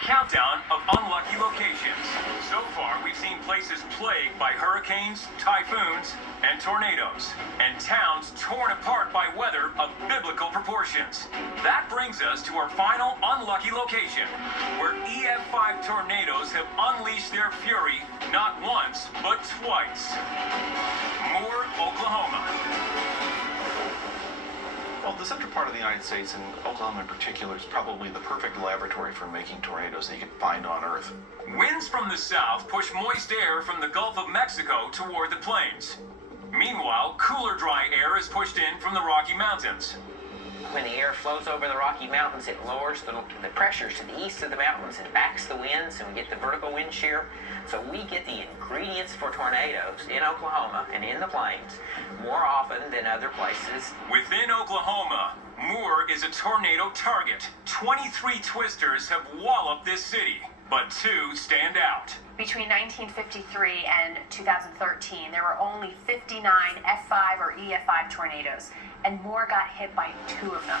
countdown of unlucky locations. So far, we've seen places plagued by hurricanes, typhoons, and tornadoes, and towns torn apart by weather of biblical proportions. That brings us to our final unlucky location, where EF5 tornadoes have unleashed their fury not once, but twice. Moore, Oklahoma. Well, the central part of the United States, and Oklahoma in particular, is probably the perfect laboratory for making tornadoes that you can find on Earth. Winds from the south push moist air from the Gulf of Mexico toward the plains. Meanwhile, cooler, dry air is pushed in from the Rocky Mountains. When the air flows over the Rocky Mountains, it lowers the pressures to the east of the mountains and backs the winds, and we get the vertical wind shear. So we get the ingredients for tornadoes in Oklahoma and in the plains more often than other places. Within Oklahoma, Moore is a tornado target. 23 twisters have walloped this city, but 2 stand out. Between 1953 and 2013, there were only 59 F5 or EF5 tornadoes, and Moore got hit by 2 of them.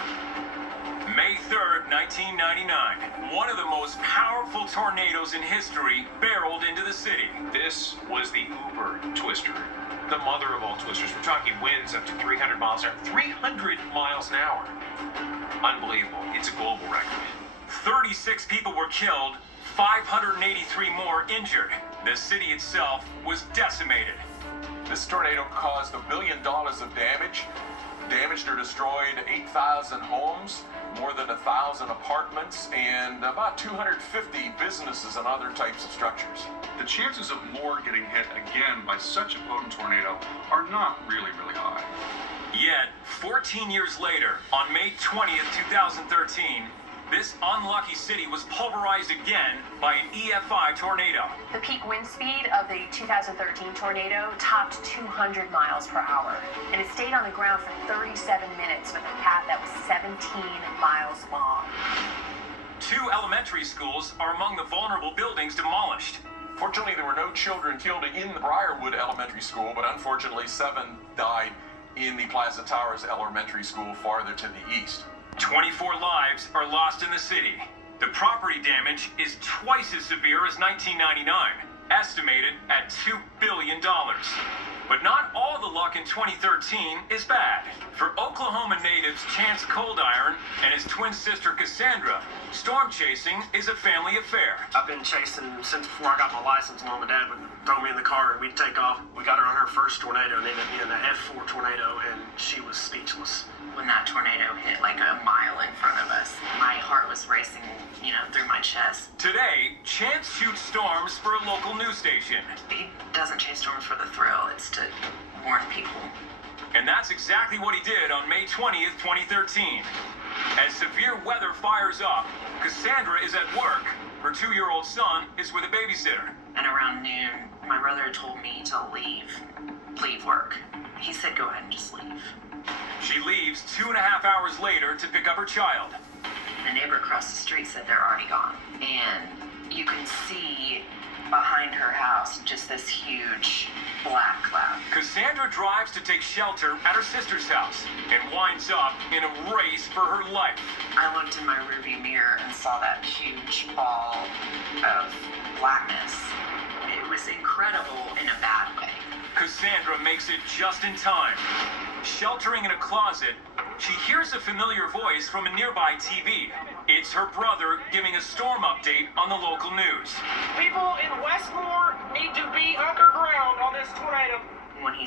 May 3rd, 1999, one of the most powerful tornadoes in history barreled into the city. This was the Uber twister, the mother of all twisters. We're talking winds up to 300 miles an hour. 300 miles an hour. Unbelievable. It's a global record. 36 people were killed, 583 more injured. The city itself was decimated. This tornado caused $1 billion of damage. Damaged or destroyed 8,000 homes, more than 1,000 apartments, and about 250 businesses and other types of structures. The chances of Moore getting hit again by such a potent tornado are not really high. Yet, 14 years later, on May 20th, 2013, this unlucky city was pulverized again by an EF5 tornado. The peak wind speed of the 2013 tornado topped 200 miles per hour, and it stayed on the ground for 37 minutes with a path that was 17 miles long. 2 elementary schools are among the vulnerable buildings demolished. Fortunately, there were no children killed in the Briarwood Elementary School, but unfortunately 7 died in the Plaza Towers Elementary School farther to the east. 24 lives are lost in the city. The property damage is twice as severe as 1999, estimated at $2 billion. But not all the luck in 2013 is bad. For Oklahoma natives Chance Coldiron and his twin sister Cassandra, storm chasing is a family affair. I've been chasing since before I got my license. Mom and Dad would throw me in the car and we'd take off. We got her on her first tornado and ended up being an F4 tornado, and she was speechless. When that tornado hit like a mile in front of us, my heart was racing, through my chest. Today, Chance shoots storms for a local news station. He doesn't chase storms for the thrill, it's to warn people. And that's exactly what he did on May 20th, 2013. As severe weather fires up, Cassandra is at work. Her 2-year-old son is with a babysitter. And around noon, my brother told me to leave work. He said, go ahead and just leave. She leaves 2.5 hours later to pick up her child. The neighbor across the street said they're already gone. And you can see behind her house just this huge black cloud. Cassandra drives to take shelter at her sister's house and winds up in a race for her life. I looked in my rearview mirror and saw that huge ball of blackness. It was incredible in a bad way. Cassandra makes it just in time. Sheltering in a closet, she hears a familiar voice from a nearby TV. It's her brother giving a storm update on the local news. People in Westmore need to be underground on this tornado. When he